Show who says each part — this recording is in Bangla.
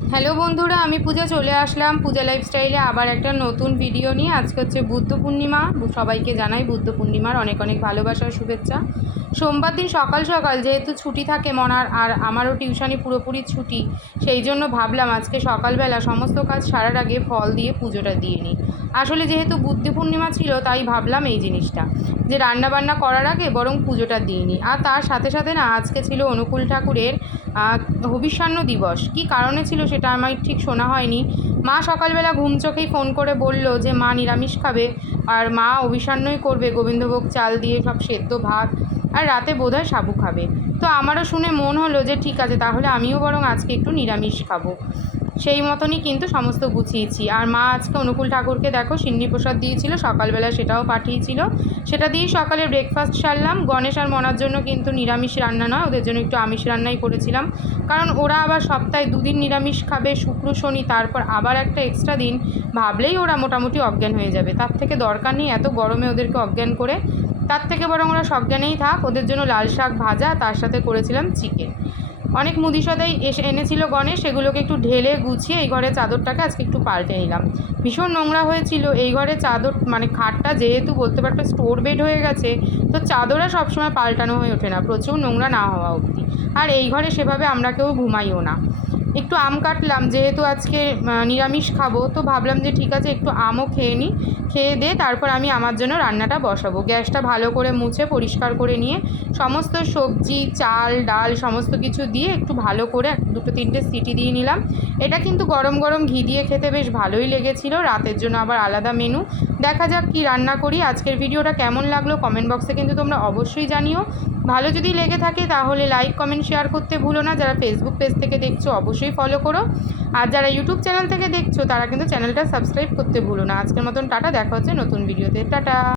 Speaker 1: হ্যালো বন্ধুরা, আমি পূজা চলে আসলাম পূজা লাইফস্টাইলে আবার একটা নতুন ভিডিও নিয়ে। আজকে হচ্ছে বুদ্ধ পূর্ণিমা। সবাইকে জানাই বুদ্ধ পূর্ণিমার অনেক অনেক ভালোবাসার শুভেচ্ছা। সোমবার দিন সকাল সকাল যেহেতু ছুটি থাকে মনার আর আমারও টিউশনি পুরোপুরি ছুটি সেই জন্য ভাবলাম আজকে সকালবেলা সমস্ত কাজ সারার আগে ফল দিয়ে পুজোটা দিয়ে নিই। আসলে যেহেতু বুদ্ধ পূর্ণিমা ছিল তাই ভাবলাম এই জিনিসটা যে রান্না বান্না করার আগে বরং পুজোটা দিয়ে নিই। আর তার সাথে সাথে না আজকে ছিল অনুকূল ঠাকুরের আহ, হবিষ্যান্ন দিবস। কী কারণে ছিল সেটা আমার ঠিক শোনা হয়নি। মা সকালবেলা ঘুম চোখেই ফোন করে বলল যে মা নিরামিষ খাবে আর মা অভিসান্নই করবে। গোবিন্দভোগ চাল দিয়ে সব সেদ্ধ ভাত আর রাতে বোধহয় সাবু খাবে। তো আমারও শুনে মন হলো যে ঠিক আছে, তাহলে আমিও বরং আজকে একটু নিরামিষ খাব। সেই মতনই কিন্তু সমস্ত গুছিয়েছি। আর মা আজকে অনুকূল ঠাকুরকে দেখো সিন্নি প্রসাদ দিয়েছিল, সকালবেলা সেটাও পাঠিয়েছিল। সেটা দিয়েই সকালে ব্রেকফাস্ট সারলাম। গণেশ আর মনার জন্য কিন্তু নিরামিষ রান্না নয়, ওদের জন্য একটু আমিষ রান্নাই করেছিলাম। কারণ ওরা আবার সপ্তাহে দুদিন নিরামিষ খাবে, শুক্র, শনি, তারপর আবার একটা এক্সট্রা দিন। ভাবলেই ওরা মোটামুটি অজ্ঞান হয়ে যাবে। তার থেকে দরকার নেই এত গরমে ওদেরকে অজ্ঞান করে। তার থেকে বরং ওরা সজ্ঞানেই থাক, ওদের জন্য লাল শাক ভাজা, তার সাথে করেছিলাম চিকেন। অনেক মুদি সদাই এসে এনেছিল গণেশ, সেগুলোকে একটু ঢেলে গুছিয়ে এই ঘরের চাদরটাকে আজকে একটু পাল্টে নিলাম। ভীষণ নোংরা হয়েছিল, এই ঘরে চাদর মানে খাটটা যেহেতু বলতে পারতো স্টোর বেড হয়ে গেছে, তো চাদরও সবসময় পাল্টানো হয়ে ওঠে না, প্রচুর নোংরা না হওয়া অবধি। আর এই ঘরে সেভাবে আমরা কেউ ঘুমাইও না। একটু আম কাটলাম, যেহেতু আজকে নিরামিষ খাব, তো ভাবলাম যে ঠিক আছে একটু আমও খেয়ে নিই খেয়ে দিয়ে তারপর আমি আমার জন্য রান্নাটা বসাবো। গ্যাসটা ভালো করে মুছে, পরিষ্কার করে নিয়ে সমস্ত সবজি, চাল, ডাল সমস্ত কিছু দিয়ে একটু ভালো করে দুটো তিনটে সিটি দিয়ে নিলাম। এটা কিন্তু গরম গরম ঘি দিয়ে খেতে বেশ ভালোই লেগেছিল, রাতের জন্য আবার আলাদা মেনু দেখা যাক কি রান্না করি। আজকের ভিডিওটা কেমন লাগল কমেন্ট বক্সে কিন্তু তোমরা অবশ্যই জানিও। ভালো যদি লেগে থাকে তাহলে লাইক, কমেন্ট, শেয়ার করতে ভুলো না। যারা ফেসবুক পেজ থেকে দেখছ অবশ্যই ফলো করো। আর যারা ইউটিউব চ্যানেল থেকে দেখছ তারা কিন্তু চ্যানেলটা সাবস্ক্রাইব করতে ভুলো না। আজকের মতন টাটা, দেখা হচ্ছে নতুন ভিডিওতে টাটা!